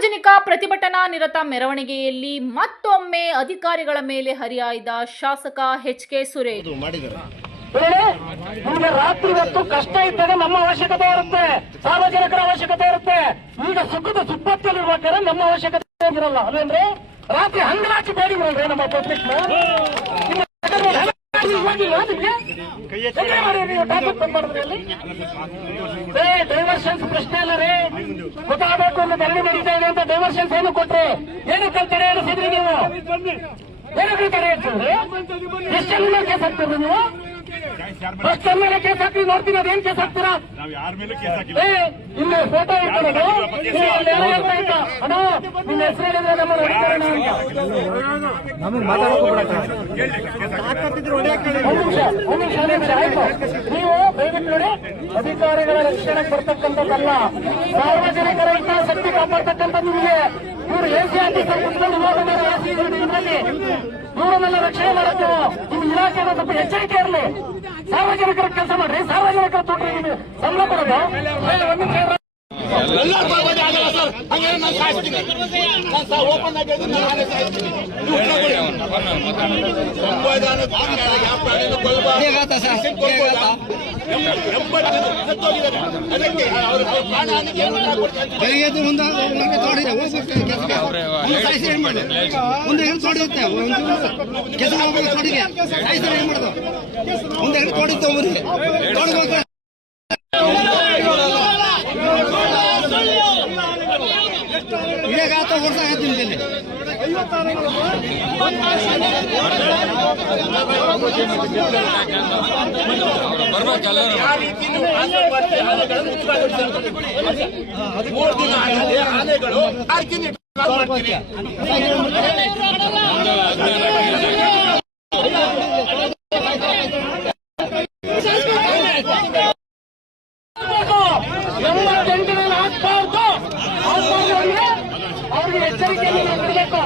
ಸಾರ್ವಜನಿಕ ಪ್ರತಿಭಟನಾ ನಿರತ ಮೆರವಣಿಗೆಯಲ್ಲಿ ಮತ್ತೊಮ್ಮೆ ಅಧಿಕಾರಿಗಳ ಮೇಲೆ ಹರಿಹಾಯ್ದ ಶಾಸಕ ಎಚ್.ಕೆ. ಸುರೇಶ್. ರಾತ್ರಿ ಹೊತ್ತು ಕಷ್ಟ ಇದ್ದಾಗ ನಮ್ಮ ಅವಶ್ಯಕತೆ ಇರುತ್ತೆ, ಸಾರ್ವಜನಿಕರ ಅವಶ್ಯಕತೆ ಇರುತ್ತೆ. ಈಗ ಸುಖದ ಸುಪ್ಪತ್ತಲ್ಲಿರ್ಬೇಕಾದ್ರೆ ನಮ್ಮ ಅವಶ್ಯಕತೆ ಇರಲ್ಲ ಅಲ್ಲೇನ್ರಿ? ರಾತ್ರಿ ಹಂಗಲಾಚಿ ಬೇಡಿದ್ರಲ್ರಿ ನಮ್ಮ ಪಬ್ಲಿಕ್ ಡೈವರ್ಷನ್ಸ್ ಪ್ರಶ್ನೆ ಅಲ್ಲ ರೀ. ಗೊತ್ತಾಗಬೇಕು ಒಂದು ಧರಣಿ ನಡೀತಾ ಇದೆ ಅಂತ ಡೈವರ್ಷನ್ಸ್ ಏನು ಕೊಟ್ರಿ? ಏನಕ್ಕೆ ತಡೆ ಹಿಡಿಸಿದ್ರಿ ನೀವು? ಏನಕ್ಕೆ ತಡೆ ಹಿಡಿಸಿದ್ರಿ? ಎಷ್ಟೆಲ್ಲ ಕೇಸ್ ಹಾಕ್ತೀರಿ ನೀವು? ಫಸ್ಟ್ ಮೇಲೆ ಕೇಸ್ ಹಾಕಿ ನೋಡ್ತೀನಿ, ಅದೇನ್ ಕೇಸ್ ಹಾಕ್ತೀರಾ? ಇಲ್ಲಿ ಫೋಟೋ ಇಟ್ಕೊಳ್ಳೋದು ಅಣ್ಣ ನಿಮ್ಮ ಹೆಸರು ಹೇಳಿದ್ರೆ ನಮ್ಮ ಹೊಡಿತಾರಣ ಅಂತ. ಒಂದು ನಿಮಿಷ ಆಯ್ತು. ನೀವು ದಯವಿಟ್ಟು ನೋಡಿ, ಅಧಿಕಾರಿಗಳ ರಕ್ಷಣೆಗೆ ಬರ್ತಕ್ಕಂಥದ್ದಲ್ಲ, ಸಾರ್ವಜನಿಕರ ಹಿತಾಸಕ್ತಿ ಕಾಪಾಡ್ತಕ್ಕಂಥ ನಿಮಗೆ ಇವರು ಎಸಿ ಆಫೀಸರ್ ಕುತ್ಕೊಂಡು ಹೋಗೋದ್ರಲ್ಲಿ ಇವರನ್ನೆಲ್ಲ ರಕ್ಷಣೆ ಮಾಡುತ್ತೆ. ನಿಮ್ಮ ಇಲಾಖೆ ಸ್ವಲ್ಪ ಎಚ್ಚರಿಕೆ ಇರಲಿ. ಸಾರ್ವಜನಿಕರ ಕೆಲಸ ಮಾಡ್ರಿ, ಸಾರ್ವಜನಿಕರ ತೊಟ್ರಿ ಸಂಬಳ ಕೊಡೋದು ಒಂದು ಮುಂದೆ ಹೇಳಿ ತೋಡಿರುತ್ತೆ ಕೆಲಸ ತೋಡಿಗೆ ಏನ್ ಮಾಡೋದು? ಮುಂದೆ ಹೇಳಿ ತೋಡಿತ್ತು ಅವರಿಗೆ ತೋಡ್ಬೇಕು. ಇಡಗಾತ ವರ್ಷ ಆಯ್ತು ನಿಮ್ಗೆ ಅವ್ರಿಗೆ ಎಚ್ಚರಿಕೆಯನ್ನು ನೀಡಬೇಕು.